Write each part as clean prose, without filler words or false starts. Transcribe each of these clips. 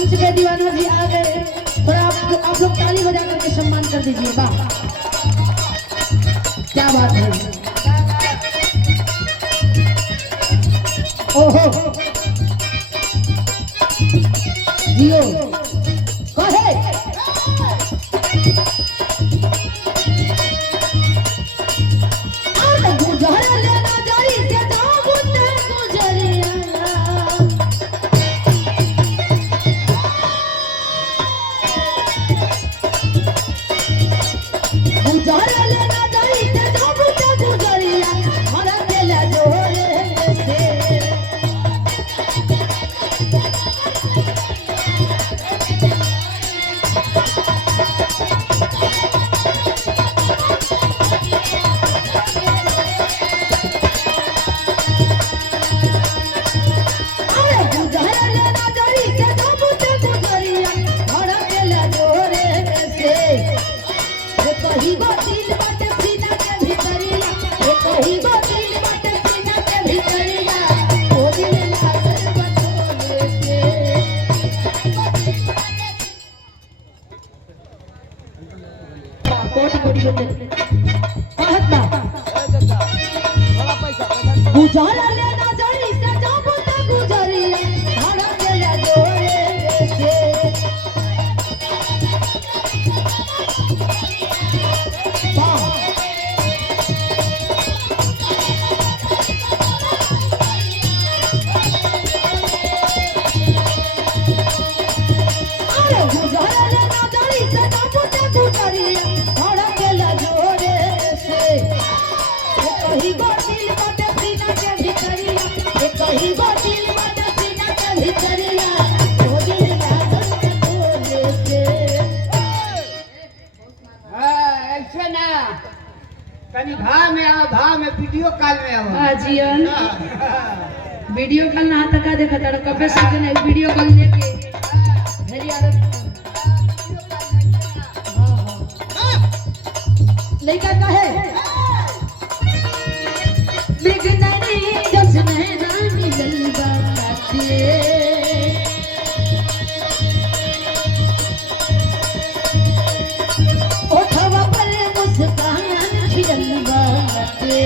मंच के दीवाना भी आ गए, थोड़ा आप लोग ताली बजा करके सम्मान कर दीजिए। वाह क्या बात है। ओहो जियो कहे गुजर लेना जारी से जाऊं गुजरिया गुजर लेना जारी से जाऊं गुजरिया हरा केला जोरे से गुजारा लेना जड़ी से जाबो त गुजरिया हरा केला जोरे से अरे गुजारा लेना जड़ी से जाबो त गुजरिया हरा केला जोरे से कहीं दिल बाटे सीना के भितरिया कहीं दिल बाटे सीना के भितरिया ओ दिल लागल बोले से ऐसे ना कनी भाव में आओ, भाव में वीडियो कॉल में आओ। हाजियन वीडियो कॉल ना तका देखा तड़ कबे से ने वीडियो कॉल लेके मेरी आदत लइका कहे बिगनरी जसने रानी गलबा के ओठवा पर मुस्कान खिलबा के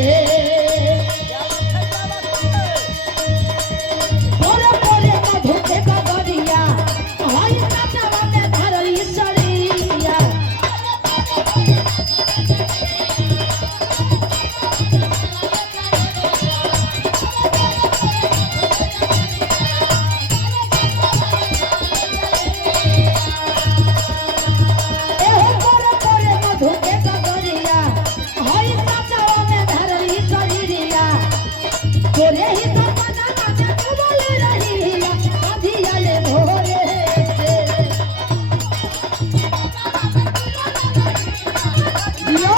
पोरे पोरे का धोखे का गरिया हाय नाचवा में धरल सरिया तोरे ही सपना में डूबल रही अधिया ले भोरे से जियो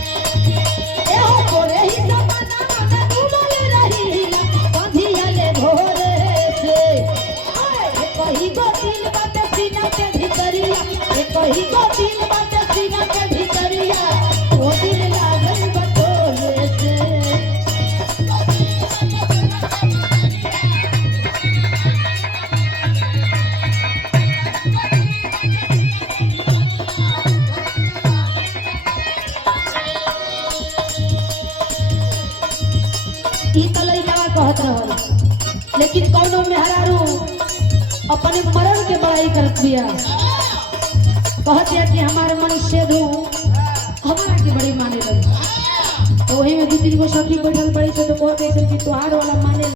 एहो तोरे ही सपना में डूबल रही अधिया ले भोरे से कहीं को दिल बाटे सीना के भितरिया कहीं को दिल बाटे सीना के भितरिया ओ दिल लागल बटोले से ई त लइका कहत रहल, लेकिन कौनो मेहरारू अपने मरण के बड़ाई करत बिया, कहत है कि हमारे मन से दो हमारा के बड़ी माने लगे। तो वही में 2-3 गो सखी बैठल पड़ी से तो कहते कि तुहार वाला माने